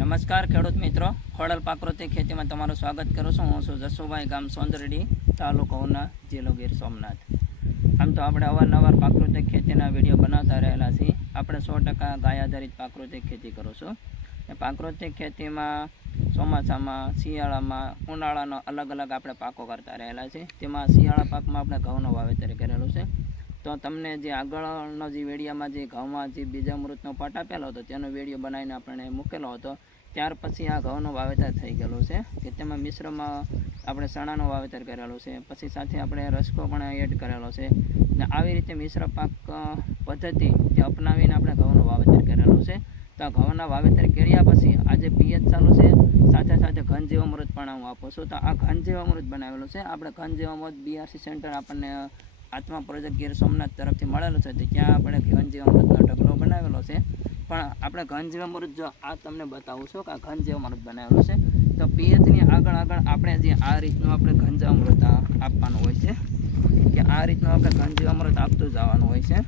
નમસ્કાર ખેડૂત મિત્રો, ખોડલ પ્રાકૃતિક ખેતીમાં તમારું સ્વાગત કરું છું. હું છું જસુભાઈ, ગામ સોંદરડી, તાલુકો ઉના, જિલ્લો ગીર સોમનાથ. આમ તો આપણે અવારનવાર પ્રાકૃતિક ખેતીના વિડીયો બનાવતા રહેલા છીએ. આપણે 100% ગાય આધારિત પ્રાકૃતિક ખેતી કરું છું. પ્રાકૃતિક ખેતીમાં ચોમાસામાં, શિયાળામાં, ઉનાળાનો અલગ અલગ આપણે પાકો કરતા રહેલા છે. તેમાં શિયાળા પાકમાં આપણે ઘઉંનું વાવેતર કરેલું છે. તો તમને જે આગળનો જે વિડીયોમાં જે ઘઉંમાં જે બીજામૃતનો પાટ આપેલો હતો તેનો વિડીયો બનાવીને આપણે મૂકેલો હતો. ત્યાર પછી આ ઘઉંનું વાવેતર થઈ ગયેલું છે કે તેમાં મિશ્રમાં આપણે ચણાનું વાવેતર કરેલું છે. પછી સાથે આપણે રસકો પણ એડ કરેલો છે. ને આવી રીતે મિશ્ર પાક પદ્ધતિ જે અપનાવીને આપણે ઘઉંનું વાવેતર કરેલું છે. તો આ ઘઉંના વાવેતર કર્યા પછી આજે પિયત ચાલુ છે, સાથે સાથે ઘન જીવામૃત પણ હું આપું છું. તો આ ઘન જીવામૃત બનાવેલું છે. આપણે ઘન જીવામૃત બીઆરસી સેન્ટર આપણને આત્મા પ્રોજેક્ટ ગીર સોમનાથ તરફથી મળેલો છે. તો ત્યાં આપણે ઘન જીવામૃતનો ઢગલો બનાવેલો છે. પણ આપણે ઘન જીવામૃત જો આ તમને બતાવું છું કે આ ઘન જીવામૃત બનાવેલું છે. તો પિયતની આગળ આપણે જે આ રીતનું આપણે ઘન જીવામૃત આપવાનું હોય છે કે આ રીતનું આપણે ઘન જીવામૃત આપતું જવાનું હોય છે.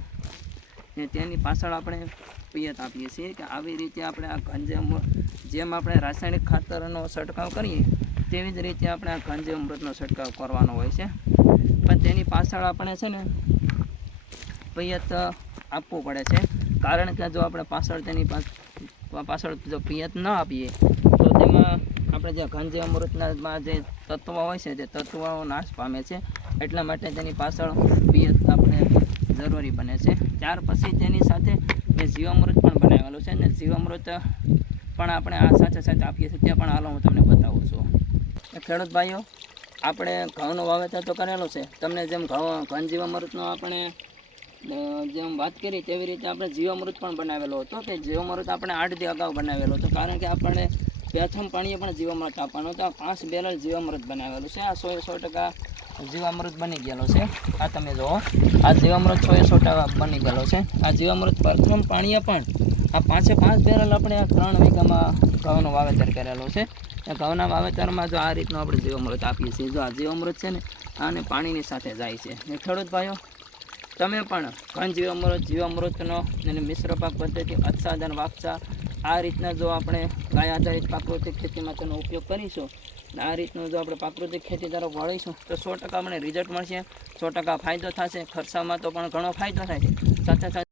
ને તેની પાછળ આપણે પિયત આપીએ છીએ કે આવી રીતે આપણે આ ઘન જીવામૃત જેમ આપણે રાસાયણિક ખાતરનો છંટકાવ કરીએ તેવી જ રીતે આપણે આ ઘન જીવામૃતનો છંટકાવ કરવાનો હોય છે. પણ તેની પાછળ આપણે છે ને પિયત આપવું પડે છે. કારણ કે જો આપણે તેની પાછળ જો પિયત ન આપીએ તો તેમાં આપણે જે ઘન જીવામૃતમાં જે તત્વો હોય છે તે તત્વો નાશ પામે છે. એટલા માટે તેની પાછળ પિયત આપણે જરૂરી બને છે. ત્યાર પછી તેની સાથે મેં જીવામૃત પણ બનાવેલું છે. ને જીવામૃત પણ આપણે આ સાથે આપીએ છીએ. તે પણ હાલો હું તમને બતાવું છું. ખેડૂત ભાઈઓ, આપણે ઘઉંનું વાવેતર તો કરેલું છે. તમને જેમ ઘન જીવામૃતનો આપણે જેમ વાત કરી તેવી રીતે આપણે જીવામૃત પણ બનાવેલો હતો. કે જીવામૃત આપણે 8 દી અગાઉ બનાવેલો હતો. કારણ કે આપણે પ્રથમ પાણીએ પણ જીવામૃત આપવાનું હતું. 5 બેરલ જીવામૃત બનાવેલું છે. આ 100% જીવામૃત બની ગયેલો છે. આ તમે જુઓ, આ જીવામૃત 100% બની ગયેલો છે. આ જીવામૃત પ્રથમ પાણીએ પણ આ 5 બેરલ આપણે આ 3 વીઘામાં ઘઉંનું વાવેતર કરેલું છે. ઘઉંના વાવેતરમાં જો આ રીતનું આપણે જીવામૃત આપીએ છીએ. જો આ જીવામૃત છે ને આને પાણીની સાથે જાય છે. ને ખેડૂત ભાઈઓ, તમે પણ ઘન જીવામૃતનો અને મિશ્ર પાક પદ્ધતિ આચ્છાદન વાક્ષા આ રીતના જો આપણે ગાય આધારિત પ્રાકૃતિક ખેતીમાં તેનો ઉપયોગ કરીશું અને આ રીતનું જો આપણે પ્રાકૃતિક ખેતી તરફ વળીશું તો 100% મને રિઝલ્ટ મળશે. 100% ફાયદો થશે. ખર્ચામાં તો પણ ઘણો ફાયદો થાય છે. સાથે સાથે